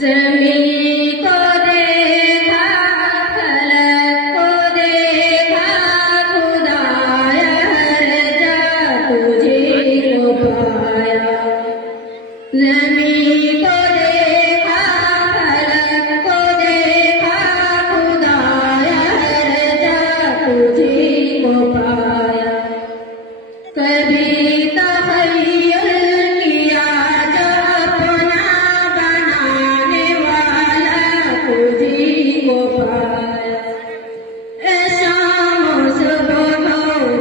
ज़मीं को देखा, फलक को देखा, खुदाया हर जा तुझे को पाया। ज़मीं को देखा, फलक को देखा, खुदाया हर जा तुझे को पाया। कभी तख़य्युल किया जो अपना बनाने वाला तुझी को पाया। ए शाम सुबह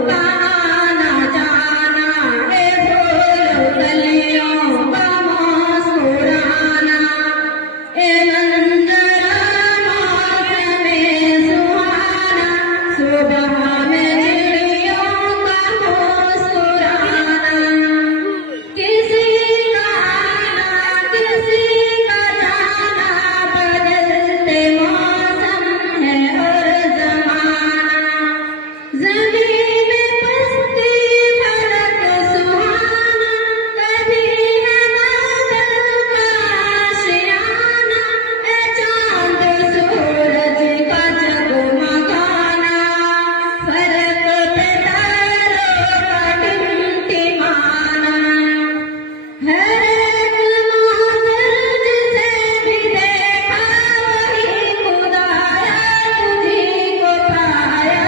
कहाँ ना जाना, ए फूल कलियों का मुस्कुराना, ए मंजरा मौसम सुहाना, सुबह में चिड़ियों का मुस्कुराना। किसी का आना किसी का जाना, बदलते मौसम है और ज़माना। ज़मीं में पस्ती फलक सुहाना, कभी है बादल का आशियाना, ए चाँद सूरज का जगमगाना, फर्क पे तारों का टिमटिमाना। हर एक मंज़िल जिसे भी देखा, वही खुदाया तुझी को पाया,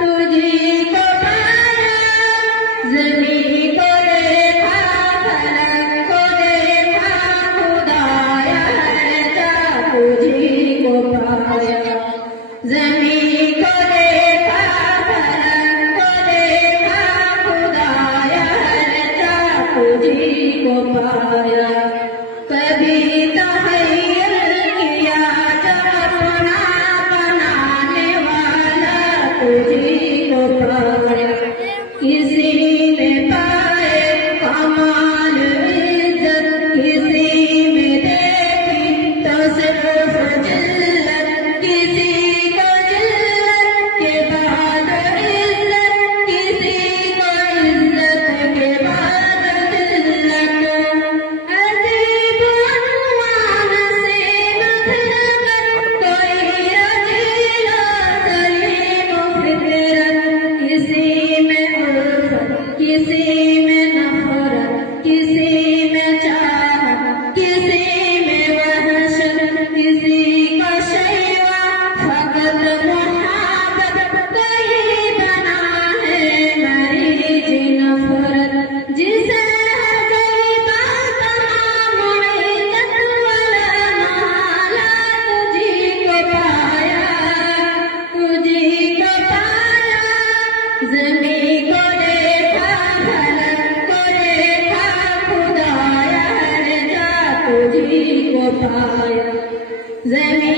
तुझी को पाया। ज़मीं को देखा, फलक को देखा, खुदाया हर जा तुझी को पाया। ज़मीं को देखा, फलक को देखा, खुदाया हर जा तुझी को पाया। कभी तख़य्युल किया जो अपना बनाने वाला तुझी को पाया। किसी ने पाए कमाल इज़्ज़त, किसी में देखी तो सिर्फ जिल्लत, किसी को जिल्लत के बाद इज़्ज़त, किसी को इज़्ज़त के बाद जिल्लत। अजीब अनवान से नफ़रत, कोई रजीला सलीम फितरत, किसी में उल्फत, किसी में नफ़रत, किसी में चाहत, किसी में वहशत, किसी का शैवा फ़क़त मुहब्बत, कोई बना है मरीज़ नफ़रत। जिसे हो गई बातमाम इज़्ज़त वाला माला, तुझी को पाया, तुझी को पाया। ज़मीं को देखा, फलक को देखा, खुदाया हर जा तुझी को पाया। ज़मीं